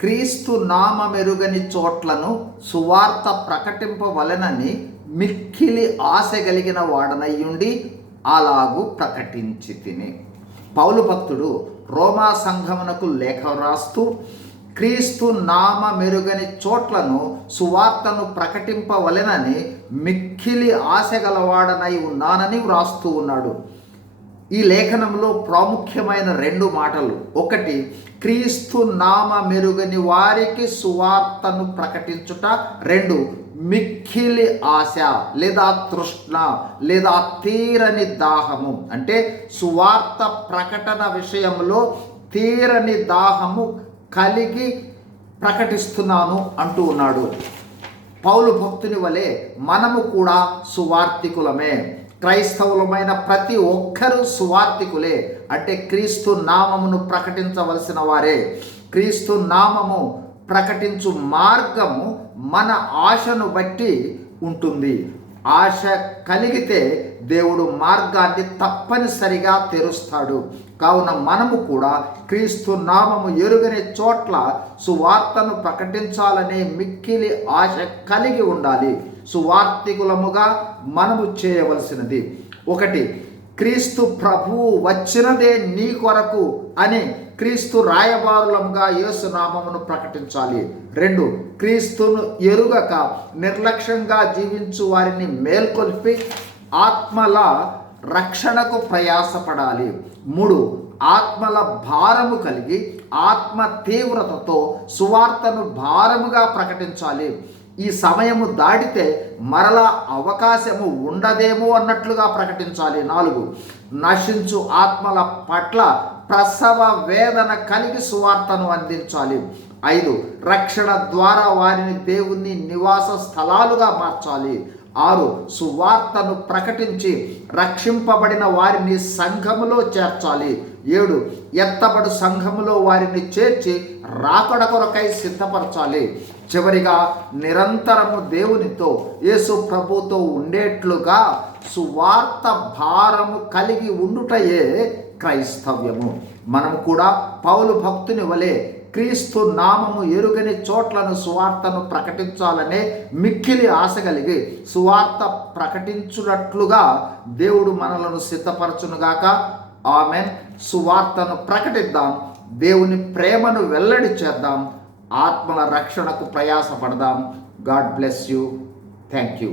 క్రీస్తు నామమెరుగని చోట్లను సువార్త ప్రకటింపవలెనని మిక్కిలి ఆశ కలిగిన వాడనయ్యుండి అలాగూ ప్రకటించి తిని. పౌలు భక్తుడు రోమా సంఘమునకు లేఖ రాస్తూ క్రీస్తు నామ మెరుగని చోట్లను సువార్తను ప్రకటింపవలెనని మిక్కిలి ఆశ గలవాడనై ఉన్నానని వ్రాస్తూ ఉన్నాడు. ఈ లేఖనంలో ప్రాముఖ్యమైన 2 మాటలు. ఒకటి, క్రీస్తు నామ మెరుగని వారికి సువార్తను ప్రకటించుట. 2, మిక్కిలి ఆశ లేదా తృష్ణ లేదా తీరని దాహము. అంటే సువార్త ప్రకటన విషయంలో తీరని దాహము కలిగి ప్రకటిస్తున్నాను అంటూ ఉన్నాడు. పౌలు భక్తుని వలె మనము కూడా సువార్తికులమే. క్రైస్తవులమైన ప్రతి ఒక్కరూ సువార్తికులే. అంటే క్రీస్తు నామమును ప్రకటించవలసిన వారే. క్రీస్తు నామము ప్రకటించు మార్గము మన ఆశను బట్టి ఉంటుంది. ఆశ కలిగితే దేవుడు మార్గాన్ని తప్పనిసరిగా తెరుస్తాడు. కావున మనము కూడా క్రీస్తు నామము ఎరుగని చోట్ల సువార్తను ప్రకటించాలనే మిక్కిలి ఆశ కలిగి ఉండాలి. సువార్తికులముగా మనము చేయవలసినది 1, క్రీస్తు ప్రభువు వచ్చినదే నీ కొరకు అని క్రీస్తు రాయబారులముగా యేసు నామమును ప్రకటించాలి. 2, క్రీస్తును ఎరుగక నిర్లక్ష్యంగా జీవించు వారిని మేల్కొల్పి ఆత్మల రక్షణకు ప్రయాసపడాలి. 3, ఆత్మల భారము కలిగి ఆత్మ తీవ్రతతో సువార్తను భారముగా ప్రకటించాలి. ఈ సమయము దాటితే మరలా అవకాశము ఉండదేమో అన్నట్లుగా ప్రకటించాలి. 4, నశించు ఆత్మల పట్ల ప్రసవ వేదన కలిగి సువార్తను అందించాలి. 5, రక్షణ ద్వారా వారిని దేవుని నివాస స్థలాలుగా మార్చాలి. 6, సువార్తను ప్రకటించి రక్షింపబడిన వారిని సంఘములో చేర్చాలి. 7, ఎత్తబడు సంఘములో వారిని చేర్చి రాకడ కొరకై సిద్ధపరచాలి. చివరిగా నిరంతరము దేవునితో యేసు ప్రభుతో ఉండేట్లుగా సువార్త భారము కలిగి ఉండుటయే క్రైస్తవ్యము. మనం కూడా పౌలు భక్తుని వలె క్రీస్తు నామము ఎరుగని చోట్లను సువార్తను ప్రకటించాలనే మిక్కిలి ఆశ కలిగి సువార్త ప్రకటించున్నట్లుగా దేవుడు మనలను సిద్ధపరచునుగాక. ఆమెన్. సువార్తను ప్రకటిద్దాం, దేవుని ప్రేమను వెల్లడి చేద్దాం, ఆత్మల రక్షణకు ప్రయాసపడదాం. God bless you. Thank you.